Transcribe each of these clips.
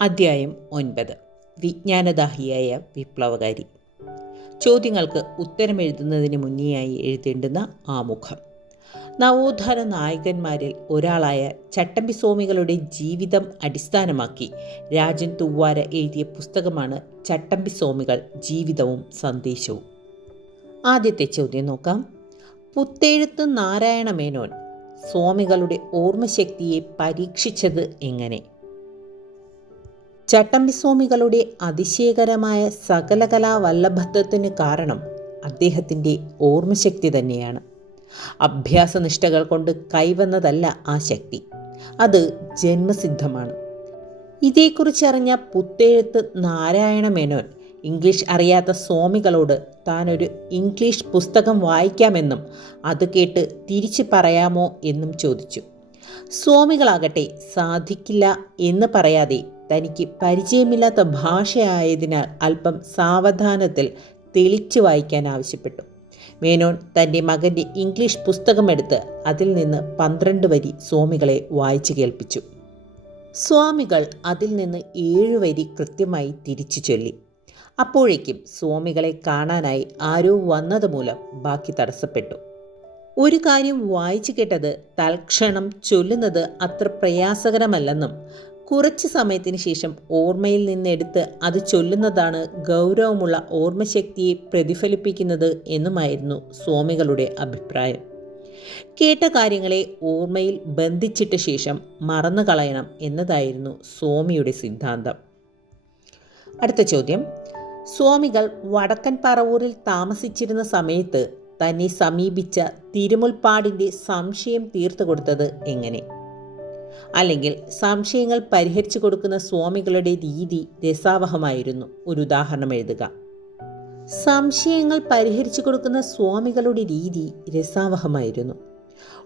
അദ്ധ്യായം ഒൻപത്. വിജ്ഞാനദാഹിയായ വിപ്ലവകാരി. ചോദ്യങ്ങൾക്ക് ഉത്തരമെഴുതുന്നതിന് മുന്നേയായി എഴുതേണ്ടുന്ന ആമുഖം. നവോത്ഥാന നായകന്മാരിൽ ഒരാളായ ചട്ടമ്പി സ്വാമികളുടെ ജീവിതം അടിസ്ഥാനമാക്കി രാജൻ തുവ്വാര എഴുതിയ പുസ്തകമാണ് ചട്ടമ്പി സ്വാമികൾ ജീവിതവും സന്ദേശവും. ആദ്യത്തെ ചോദ്യം നോക്കാം. പുത്തെഴുത്ത് നാരായണ മേനോൻ സ്വാമികളുടെ ഓർമ്മശക്തിയെ പരീക്ഷിച്ചത് എങ്ങനെ? ചട്ടമ്പിസ്വാമികളുടെ അതിശയകരമായ സകലകലാ വല്ലഭത്വത്തിന് കാരണം അദ്ദേഹത്തിന്റെ ഓർമ്മശക്തി തന്നെയാണ്. അഭ്യാസനിഷ്ഠകൾ കൊണ്ട് കൈവന്നതല്ല ആ ശക്തി. അത് ജന്മസിദ്ധമാണ്. ഇതേക്കുറിച്ചറിഞ്ഞ പുത്തെഴുത്ത് നാരായണ മേനോൻ ഇംഗ്ലീഷ് അറിയാത്ത സ്വാമികളോട് താനൊരു ഇംഗ്ലീഷ് പുസ്തകം വായിക്കാമെന്നും അത് കേട്ട് തിരിച്ചു പറയാമോ എന്നും ചോദിച്ചു. സ്വാമികളാകട്ടെ സാധിക്കില്ല എന്ന് പറയാതെ തനിക്ക് പരിചയമില്ലാത്ത ഭാഷയായതിനാൽ അല്പം സാവധാനത്തിൽ തെളിച്ചു വായിക്കാൻ ആവശ്യപ്പെട്ടു. മേനോൻ തന്റെ മകന്റെ ഇംഗ്ലീഷ് പുസ്തകമെടുത്ത് അതിൽ നിന്ന് പന്ത്രണ്ട് വരി സ്വാമികളെ വായിച്ചു കേൾപ്പിച്ചു. സ്വാമികൾ അതിൽ നിന്ന് ഏഴ് വരി കൃത്യമായി തിരിച്ചു ചൊല്ലി. അപ്പോഴേക്കും സ്വാമികളെ കാണാനായി ആരോ വന്നതുമൂലം ബാക്കി തടസ്സപ്പെട്ടു. ഒരു കാര്യം വായിച്ചു കേട്ടത് തൽക്ഷണം ചൊല്ലുന്നത് അത്ര പ്രയാസകരമല്ലെന്നും കുറച്ച് സമയത്തിന് ശേഷം ഓർമ്മയിൽ നിന്നെടുത്ത് അത് ചൊല്ലുന്നതാണ് ഗൗരവമുള്ള ഓർമ്മശക്തിയെ പ്രതിഫലിപ്പിക്കുന്നത് എന്നുമായിരുന്നു സ്വാമികളുടെ അഭിപ്രായം. കേട്ട കാര്യങ്ങളെ ഓർമ്മയിൽ ബന്ധിച്ചിട്ട ശേഷം മറന്നു കളയണം എന്നതായിരുന്നു സ്വാമിയുടെ സിദ്ധാന്തം. അടുത്ത ചോദ്യം. സ്വാമികൾ വടക്കൻ പറവൂരിൽ താമസിച്ചിരുന്ന സമയത്ത് തന്നെ സമീപിച്ച തിരുമുൽപ്പാടിന്റെ സംശയം തീർത്തു കൊടുത്തത് എങ്ങനെ? അല്ലെങ്കിൽ സംശയങ്ങൾ പരിഹരിച്ചു കൊടുക്കുന്ന സ്വാമികളുടെ രീതി രസാവഹമായിരുന്നു. ഒരു ഉദാഹരണം എഴുതുക. സംശയങ്ങൾ പരിഹരിച്ചു കൊടുക്കുന്ന സ്വാമികളുടെ രീതി രസാവഹമായിരുന്നു.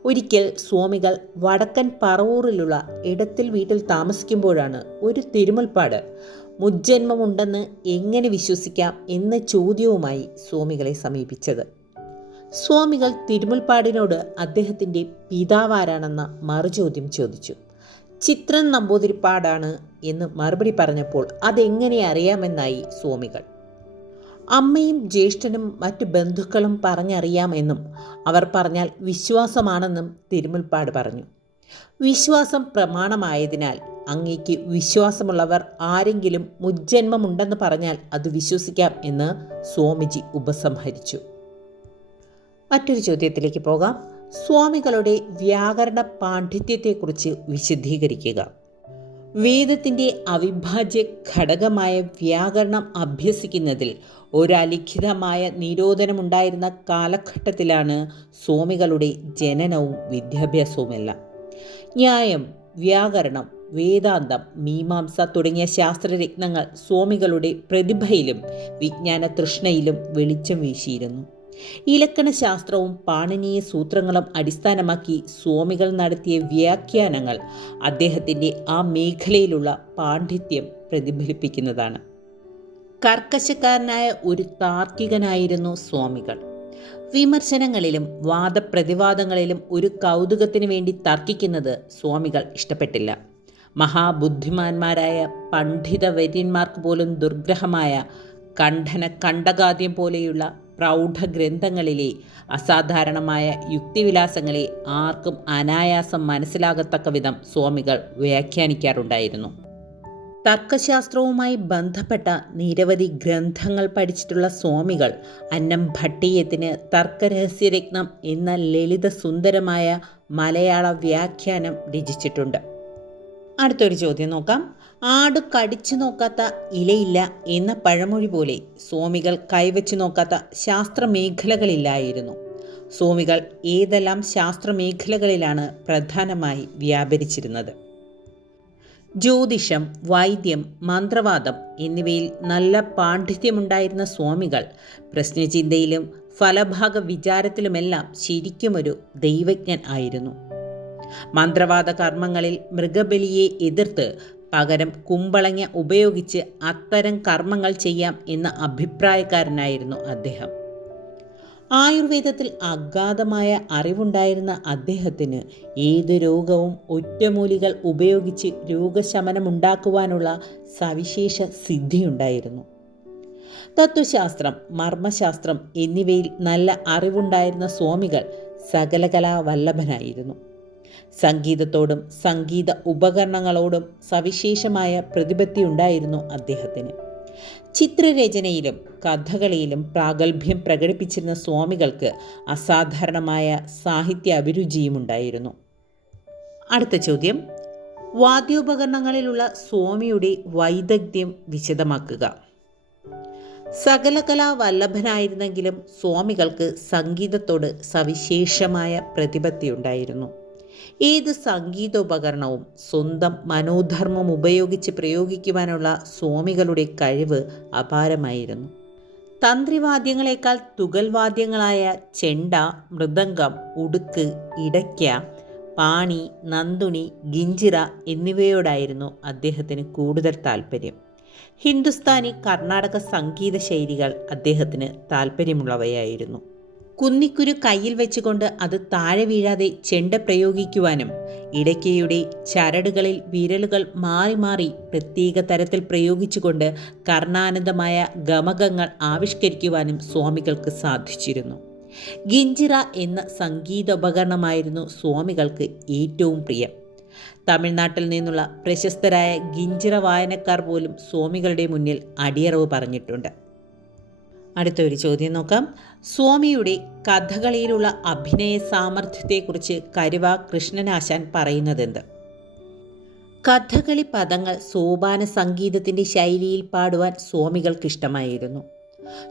ഒരിക്കൽ സ്വാമികൾ വടക്കൻ പറവൂറിലുള്ള ഇടത്തിൽ വീട്ടിൽ താമസിക്കുമ്പോഴാണ് ഒരു തിരുമുൽപ്പാട്. മുജ്ജന്മമുണ്ടെന്ന് എങ്ങനെ വിശ്വസിക്കാം? എന്ന ചോദ്യവുമായി സ്വാമികളെ സമീപിച്ചത്. സ്വാമികൾ തിരുമുൽപ്പാടിനോട് അദ്ദേഹത്തിന്റെ പിതാവാരാണെന്ന മറുചോദ്യം ചോദിച്ചു. ചിത്രൻ നമ്പൂതിരിപ്പാടാണ് എന്ന് മറുപടി പറഞ്ഞപ്പോൾ അതെങ്ങനെ അറിയാമെന്നായി സ്വാമികൾ. അമ്മയും ജ്യേഷ്ഠനും മറ്റു ബന്ധുക്കളും പറഞ്ഞറിയാമെന്നും അവർ പറഞ്ഞാൽ വിശ്വാസമാണെന്നും തിരുമുൽപ്പാട് പറഞ്ഞു. വിശ്വാസം പ്രമാണമായതിനാൽ അങ്ങേക്ക് വിശ്വാസമുള്ളവർ ആരെങ്കിലും മുജ്ജന്മമുണ്ടെന്ന് പറഞ്ഞാൽ അത് വിശ്വസിക്കാം എന്ന് സ്വാമിജി ഉപസംഹരിച്ചു. മറ്റൊരു ചോദ്യത്തിലേക്ക് പോകാം. സ്വാമികളുടെ വ്യാകരണ പാണ്ഡിത്യത്തെക്കുറിച്ച് വിശദീകരിക്കുക. വേദത്തിന്റെ അവിഭാജ്യ ഘടകമായ വ്യാകരണം അഭ്യസിക്കുന്നതിൽ ഒരലിഖിതമായ നിരോധനമുണ്ടായിരുന്ന കാലഘട്ടത്തിലാണ് സ്വാമികളുടെ ജനനവും വിദ്യാഭ്യാസവുമെല്ലാം. ന്യായം വ്യാകരണം വേദാന്തം മീമാംസ തുടങ്ങിയ ശാസ്ത്രരത്നങ്ങൾ സ്വാമികളുടെ പ്രതിഭയിലും വിജ്ഞാന തൃഷ്ണയിലും വെളിച്ചം വീശിയിരുന്നു. ഇലക്കണശാസ്ത്രവും പാണിനീയ സൂത്രങ്ങളും അടിസ്ഥാനമാക്കി സ്വാമികൾ നടത്തിയ വ്യാഖ്യാനങ്ങൾ അദ്ദേഹത്തിന്റെ ആ മേഖലയിലുള്ള പാണ്ഡിത്യം പ്രതിഫലിപ്പിക്കുന്നതാണ്. കർക്കശക്കാരനായ ഒരു താർക്കികനായിരുന്നു സ്വാമികൾ. വിമർശനങ്ങളിലും വാദപ്രതിവാദങ്ങളിലും ഒരു കൗതുകത്തിനു വേണ്ടി തർക്കിക്കുന്നത് സ്വാമികൾ ഇഷ്ടപ്പെട്ടില്ല. മഹാബുദ്ധിമാന്മാരായ പണ്ഡിത വര്യന്മാർക്ക് പോലും ദുർഗ്രഹമായ കണ്ഠന കണ്ടകാദ്യം പോലെയുള്ള പ്രൗഢഗ്രന്ഥങ്ങളിലെ അസാധാരണമായ യുക്തിവിലാസങ്ങളെ ആർക്കും അനായാസം മനസ്സിലാകത്തക്ക വിധം സ്വാമികൾ വ്യാഖ്യാനിക്കാറുണ്ടായിരുന്നു. തർക്കശാസ്ത്രവുമായി ബന്ധപ്പെട്ട നിരവധി ഗ്രന്ഥങ്ങൾ പഠിച്ചിട്ടുള്ള സ്വാമികൾ അന്നം ഭട്ടീയത്തിന് തർക്കരഹസ്യരത്നം എന്ന ലളിത സുന്ദരമായ മലയാള വ്യാഖ്യാനം രചിച്ചിട്ടുണ്ട്. അടുത്തൊരു ചോദ്യം നോക്കാം. ആട് കടിച്ചു നോക്കാത്ത ഇലയില്ല എന്ന പഴമൊഴി പോലെ സ്വാമികൾ കൈവച്ചു നോക്കാത്ത ശാസ്ത്രമേഖലകളില്ലായിരുന്നു. സ്വാമികൾ ഏതെല്ലാം ശാസ്ത്രമേഖലകളിലാണ് പ്രധാനമായി വ്യാപരിച്ചിരുന്നത്? ജ്യോതിഷം വൈദ്യം മന്ത്രവാദം എന്നിവയിൽ നല്ല പാണ്ഡിത്യമുണ്ടായിരുന്ന സ്വാമികൾ പ്രശ്നചിന്തയിലും ഫലഭാഗ വിചാരത്തിലുമെല്ലാം ശരിക്കുമൊരു ദൈവജ്ഞൻ ആയിരുന്നു. മന്ത്രവാദ കർമ്മങ്ങളിൽ മൃഗബലിയെ എതിർത്ത് പകരം കുമ്പളങ്ങ ഉപയോഗിച്ച് അത്തരം കർമ്മങ്ങൾ ചെയ്യാം എന്ന അഭിപ്രായക്കാരനായിരുന്നു അദ്ദേഹം. ആയുർവേദത്തിൽ അഗാധമായ അറിവുണ്ടായിരുന്ന അദ്ദേഹത്തിന് ഏത് രോഗവും ഒറ്റമൂലികൾ ഉപയോഗിച്ച് രോഗശമനമുണ്ടാക്കുവാനുള്ള സവിശേഷ സിദ്ധിയുണ്ടായിരുന്നു. തത്വശാസ്ത്രം മർമ്മശാസ്ത്രം എന്നിവയിൽ നല്ല അറിവുണ്ടായിരുന്ന സ്വാമികൾ സകലകലാ വല്ലഭനായിരുന്നു. സംഗീതത്തോടും സംഗീത ഉപകരണങ്ങളോടും സവിശേഷമായ പ്രതിപത്തി ഉണ്ടായിരുന്നു അദ്ദേഹത്തിന്. ചിത്രരചനയിലും കഥകളിയിലും പ്രാഗൽഭ്യം പ്രകടിപ്പിച്ചിരുന്ന സ്വാമികൾക്ക് അസാധാരണമായ സാഹിത്യ അഭിരുചിയും ഉണ്ടായിരുന്നു അടുത്ത ചോദ്യം. വാദ്യോപകരണങ്ങളിലുള്ള സ്വാമിയുടെ വൈദഗ്ധ്യം വിശദമാക്കുക. സകലകലാ വല്ലഭനായിരുന്നെങ്കിലും സ്വാമികൾക്ക് സംഗീതത്തോട് സവിശേഷമായ പ്രതിപത്തിയുണ്ടായിരുന്നു. ഏത് സംഗീതോപകരണവും സ്വന്തം മനോധർമ്മം ഉപയോഗിച്ച് പ്രയോഗിക്കുവാനുള്ള സ്വാമികളുടെ കഴിവ് അപാരമായിരുന്നു. തന്ത്രിവാദ്യങ്ങളെക്കാൾ തുകൽവാദ്യങ്ങളായ ചെണ്ട മൃദംഗം ഉടുക്ക് ഇടയ്ക്ക പാണി നന്ദുണി ഗിഞ്ചിറ എന്നിവയോടായിരുന്നു അദ്ദേഹത്തിന് കൂടുതൽ താല്പര്യം ഹിന്ദുസ്ഥാനി കർണാടക സംഗീത ശൈലികൾ അദ്ദേഹത്തിന് താല്പര്യമുള്ളവയായിരുന്നു കുന്നിക്കുരു കയ്യിൽ വെച്ചുകൊണ്ട് അത് താഴെ വീഴാതെ ചെണ്ട പ്രയോഗിക്കുവാനും ഇടയ്ക്കയുടെ ചരടുകളിൽ വിരലുകൾ മാറി മാറി പ്രത്യേക തരത്തിൽ പ്രയോഗിച്ചുകൊണ്ട് കർണാനന്ദമായ ഗമകങ്ങൾ ആവിഷ്കരിക്കുവാനും സ്വാമികൾക്ക് സാധിച്ചിരുന്നു. ഗിഞ്ചിറ എന്ന സംഗീതോപകരണമായിരുന്നു സ്വാമികൾക്ക് ഏറ്റവും പ്രിയം. തമിഴ്നാട്ടിൽ നിന്നുള്ള പ്രശസ്തരായ ഗിഞ്ചിറ വായനക്കാർ പോലും സ്വാമികളുടെ മുന്നിൽ അടിയറവ് പറഞ്ഞിട്ടുണ്ട്. അടുത്ത ഒരു ചോദ്യം നോക്കാം. സ്വാമിയുടെ കഥകളിയിലുള്ള അഭിനയ സാമർഥ്യത്തെക്കുറിച്ച് കരുവ കൃഷ്ണനാശാൻ പറയുന്നതെന്ത്? കഥകളി പദങ്ങൾ സോപാന സംഗീതത്തിന്റെ ശൈലിയിൽ പാടുവാൻ സ്വാമികൾക്കിഷ്ടമായിരുന്നു.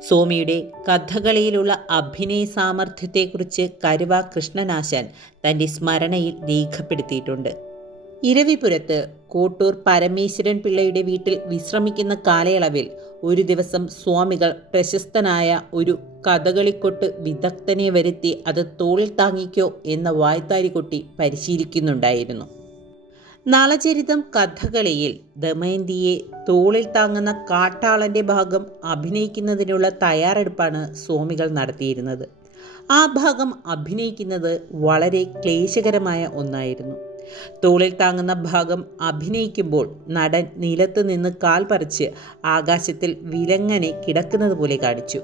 സ്വാമിയുടെ കഥകളിയിലുള്ള അഭിനയ സാമർഥ്യത്തെക്കുറിച്ച് കരുവ കൃഷ്ണനാശാൻ തന്റെ സ്മരണയിൽ രേഖപ്പെടുത്തിയിട്ടുണ്ട്. ഇരവിപുരത്ത് കോട്ടൂർ പരമേശ്വരൻ പിള്ളയുടെ വീട്ടിൽ വിശ്രമിക്കുന്ന കാലയളവിൽ ഒരു ദിവസം സ്വാമികൾ പ്രശസ്തനായ ഒരു കഥകളിക്കൊട്ട് വിദഗ്ധനെ വരുത്തി അത് തോളിൽ താങ്ങിക്കോ എന്ന വായ്ത്താരിക്കൊട്ടി പരിശീലിക്കുന്നുണ്ടായിരുന്നു. നളചരിതം കഥകളിയിൽ ദമയന്തിയെ തോളിൽ താങ്ങുന്ന കാട്ടാളന്റെ ഭാഗം അഭിനയിക്കുന്നതിനുള്ള തയ്യാറെടുപ്പാണ് സ്വാമികൾ നടത്തിയിരുന്നത്. ആ ഭാഗം അഭിനയിക്കുന്നത് വളരെ ക്ലേശകരമായ ഒന്നായിരുന്നു. തോളിൽ താങ്ങുന്ന ഭാഗം അഭിനയിക്കുമ്പോൾ നടൻ നിലത്ത് നിന്ന് കാൽ പറിച്ച് ആകാശത്തിൽ വിലങ്ങനെ കിടക്കുന്നത് പോലെ കാണിച്ചു.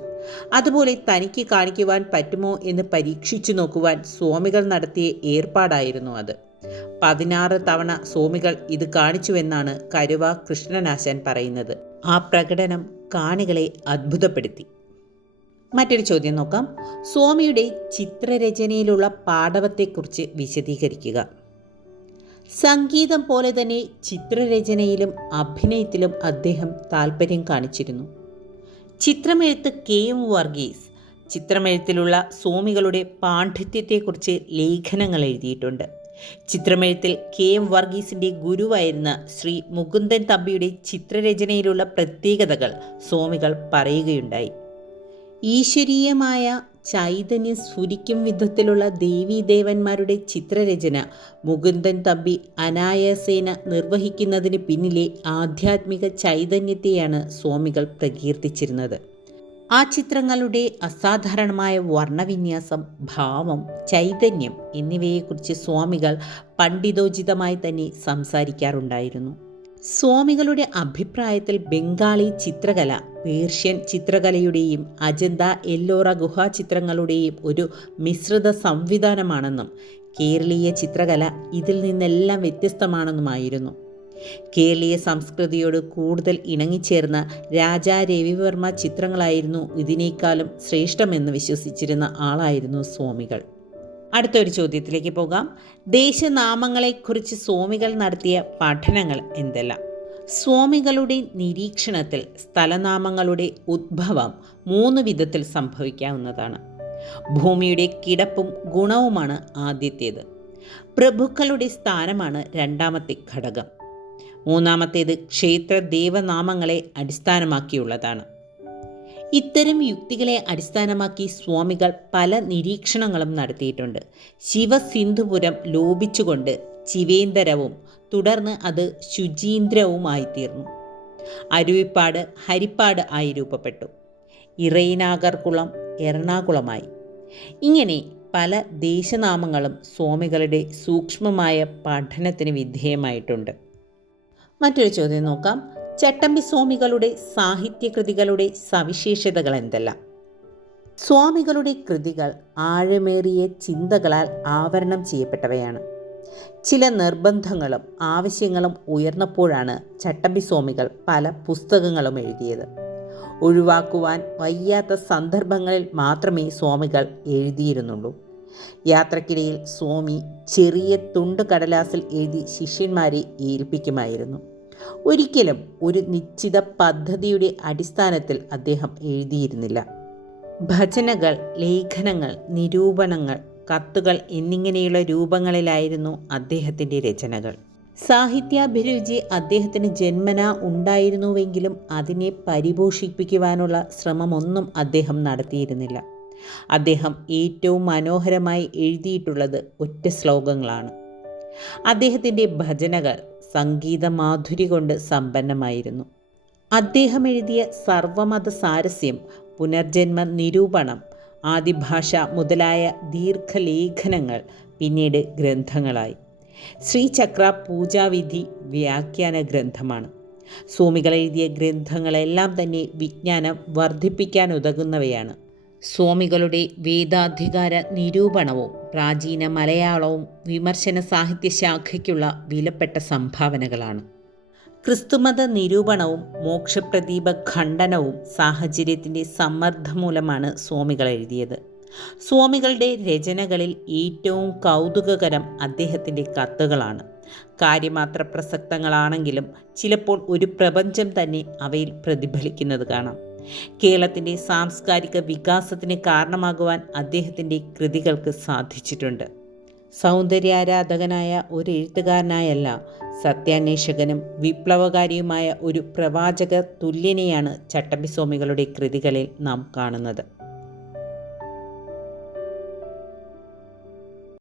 അതുപോലെ തനിക്ക് കാണിക്കുവാൻ പറ്റുമോ എന്ന് പരീക്ഷിച്ചു നോക്കുവാൻ സ്വാമികൾ നടത്തിയ ഏർപ്പാടായിരുന്നു അത്. പതിനാറ് തവണ സ്വാമികൾ ഇത് കാണിച്ചുവെന്നാണ് കരുവ കൃഷ്ണനാശാൻ പറയുന്നത്. ആ പ്രകടനം കാണികളെ അത്ഭുതപ്പെടുത്തി. മറ്റൊരു ചോദ്യം നോക്കാം. സ്വാമിയുടെ ചിത്രരചനയിലുള്ള പാടവത്തെക്കുറിച്ച് വിശദീകരിക്കുക. സംഗീതം പോലെ തന്നെ ചിത്രരചനയിലും അഭിനയത്തിലും അദ്ദേഹം താല്പര്യം കാണിച്ചിരുന്നു. ചിത്രമെഴുത്ത് കെ എം വർഗീസ് ചിത്രമെഴുത്തിലുള്ള സ്വാമികളുടെ പാണ്ഡിത്യത്തെക്കുറിച്ച് ലേഖനങ്ങൾ എഴുതിയിട്ടുണ്ട്. ചിത്രമെഴുത്തിൽ കെ എം വർഗീസിന്റെ ഗുരുവായിരുന്ന ശ്രീ മുകുന്ദൻ തമ്പിയുടെ ചിത്രരചനയിലുള്ള പ്രത്യേകതകൾ സ്വാമികൾ പറയുകയുണ്ടായി. ഈശ്വരീയമായ ചൈതന്യം സ്ഫുരിക്കും വിധത്തിലുള്ള ദേവീദേവന്മാരുടെ ചിത്രരചന മുകുന്ദൻ തമ്പി അനായാസേന നിർവഹിക്കുന്നതിന് പിന്നിലെ ആധ്യാത്മിക ചൈതന്യത്തെയാണ് സ്വാമികൾ പ്രകീർത്തിച്ചിരുന്നത്. ആ ചിത്രങ്ങളുടെ അസാധാരണമായ വർണവിന്യാസം ഭാവം ചൈതന്യം എന്നിവയെക്കുറിച്ച് സ്വാമികൾ പണ്ഡിതോചിതമായി തന്നെ സംസാരിക്കാറുണ്ടായിരുന്നു. സ്വാമികളുടെ അഭിപ്രായത്തിൽ ബംഗാളി ചിത്രകല പേർഷ്യൻ ചിത്രകലയുടെയും അജന്ത എല്ലോറ ഗുഹാചിത്രങ്ങളുടെയും ഒരു മിശ്രിത സംവിധാനമാണെന്നും കേരളീയ ചിത്രകല ഇതിൽ നിന്നെല്ലാം വ്യത്യസ്തമാണെന്നുമായിരുന്നു. കേരളീയ സംസ്കൃതിയോട് കൂടുതൽ ഇണങ്ങിച്ചേർന്ന രാജാ രവിവർമ്മ ചിത്രങ്ങളായിരുന്നു ഇതിനേക്കാളും ശ്രേഷ്ഠമെന്ന് വിശ്വസിച്ചിരുന്ന ആളായിരുന്നു സ്വാമികൾ. അടുത്തൊരു ചോദ്യത്തിലേക്ക് പോകാം. ദേശനാമങ്ങളെക്കുറിച്ച് സ്വാമികൾ നടത്തിയ പഠനങ്ങൾ എന്തെല്ലാം? സ്വാമികളുടെ നിരീക്ഷണത്തിൽ സ്ഥലനാമങ്ങളുടെ ഉദ്ഭവം മൂന്ന് വിധത്തിൽ സംഭവിക്കാവുന്നതാണ്. ഭൂമിയുടെ കിടപ്പും ഗുണവുമാണ് ആദ്യത്തേത്. പ്രഭുക്കളുടെ സ്ഥാനമാണ് രണ്ടാമത്തെ ഘടകം. മൂന്നാമത്തേത് ക്ഷേത്ര ദേവനാമങ്ങളെ അടിസ്ഥാനമാക്കിയുള്ളതാണ്. ഇത്തരം യുക്തികളെ അടിസ്ഥാനമാക്കി സ്വാമികൾ പല നിരീക്ഷണങ്ങളും നടത്തിയിട്ടുണ്ട്. ശിവസിന്ധുപുരം ലോപിച്ചുകൊണ്ട് ചിവേന്ദരവും തുടർന്ന് അത് ശുചീന്ദ്രവുമായിത്തീർന്നു. അരുവിപ്പാട് ഹരിപ്പാട് ആയി രൂപപ്പെട്ടു. ഇറയിനാഗർകുളം എറണാകുളമായി. ഇങ്ങനെ പല ദേശനാമങ്ങളും സ്വാമികളുടെ സൂക്ഷ്മമായ പഠനത്തിന് വിധേയമായിട്ടുണ്ട്. മറ്റൊരു ചോദ്യം നോക്കാം. ചട്ടമ്പി സ്വാമികളുടെ സാഹിത്യകൃതികളുടെ സവിശേഷതകൾ എന്തെല്ലാം? സ്വാമികളുടെ കൃതികൾ ആഴമേറിയ ചിന്തകളാൽ ആവരണം ചെയ്യപ്പെട്ടവയാണ്. ചില നിർബന്ധങ്ങളും ആവശ്യങ്ങളും ഉയർന്നപ്പോഴാണ് ചട്ടമ്പി സ്വാമികൾ പല പുസ്തകങ്ങളും എഴുതിയത്. ഒഴിവാക്കുവാൻ വയ്യാത്ത സന്ദർഭങ്ങളിൽ മാത്രമേ സ്വാമികൾ എഴുതിയിരുന്നുള്ളൂ. യാത്രക്കിടയിൽ സ്വാമി ചെറിയ തുണ്ട് കടലാസിൽ എഴുതി ശിഷ്യന്മാരെ ഏൽപ്പിക്കുമായിരുന്നു. ഒരിക്കലും ഒരു നിശ്ചിത പദ്ധതിയുടെ അടിസ്ഥാനത്തിൽ അദ്ദേഹം എഴുതിയിരുന്നില്ല. ഭജനകൾ ലേഖനങ്ങൾ നിരൂപണങ്ങൾ കത്തുകൾ എന്നിങ്ങനെയുള്ള രൂപങ്ങളിലായിരുന്നു അദ്ദേഹത്തിന്റെ രചനകൾ. സാഹിത്യാഭിരുചി അദ്ദേഹത്തിന് ജന്മന ഉണ്ടായിരുന്നുവെങ്കിലും അതിനെ പരിപോഷിപ്പിക്കുവാനുള്ള ശ്രമമൊന്നും അദ്ദേഹം നടത്തിയിരുന്നില്ല. അദ്ദേഹം ഏറ്റവും മനോഹരമായി എഴുതിയിട്ടുള്ളത് ഒറ്റ ശ്ലോകങ്ങളാണ്. അദ്ദേഹത്തിന്റെ ഭജനകൾ സംഗീത മാധുരി കൊണ്ട് സമ്പന്നമായിരുന്നു. അദ്ദേഹം എഴുതിയ സർവമത സാരസ്യം പുനർജന്മ നിരൂപണം ആദിഭാഷ മുതലായ ദീർഘലേഖനങ്ങൾ പിന്നീട് ഗ്രന്ഥങ്ങളായി. ശ്രീചക്ര പൂജാവിധി വ്യാഖ്യാന ഗ്രന്ഥമാണ്. സ്വാമികൾ എഴുതിയ ഗ്രന്ഥങ്ങളെല്ലാം തന്നെ വിജ്ഞാനം വർദ്ധിപ്പിക്കാൻ ഉതകുന്നവയാണ്. സ്വാമികളുടെ വേദാധികാര നിരൂപണവും പ്രാചീന മലയാളവും വിമർശന സാഹിത്യ ശാഖയ്ക്കുള്ള വിലപ്പെട്ട സംഭാവനകളാണ്. ക്രിസ്തുമത നിരൂപണവും മോക്ഷപ്രദീപ ഖണ്ഡനവും സാഹചര്യത്തിന്റെ സമ്മർദ്ദം മൂലമാണ് സ്വാമികൾ എഴുതിയത്. സ്വാമികളുടെ രചനകളിൽ ഏറ്റവും കൗതുകകരം അദ്ദേഹത്തിന്റെ കത്തുകളാണ്. കാര്യമാത്ര പ്രസക്തങ്ങളാണെങ്കിലും ചിലപ്പോൾ ഒരു പ്രപഞ്ചം തന്നെ അവയിൽ പ്രതിഫലിക്കുന്നത് കാണാം. കേരളത്തിന്റെ സാംസ്കാരിക വികാസത്തിന് കാരണമാകുവാൻ അദ്ദേഹത്തിന്റെ കൃതികൾക്ക് സാധിച്ചിട്ടുണ്ട്. സൗന്ദര്യാരാധകനായ ഒരു എഴുത്തുകാരനായല്ല സത്യാന്വേഷകനും വിപ്ലവകാരിയുമായ ഒരു പ്രവാചക തുല്യനെയാണ് ചട്ടമ്പിസ്വാമികളുടെ കൃതികളിൽ നാം കാണുന്നത്.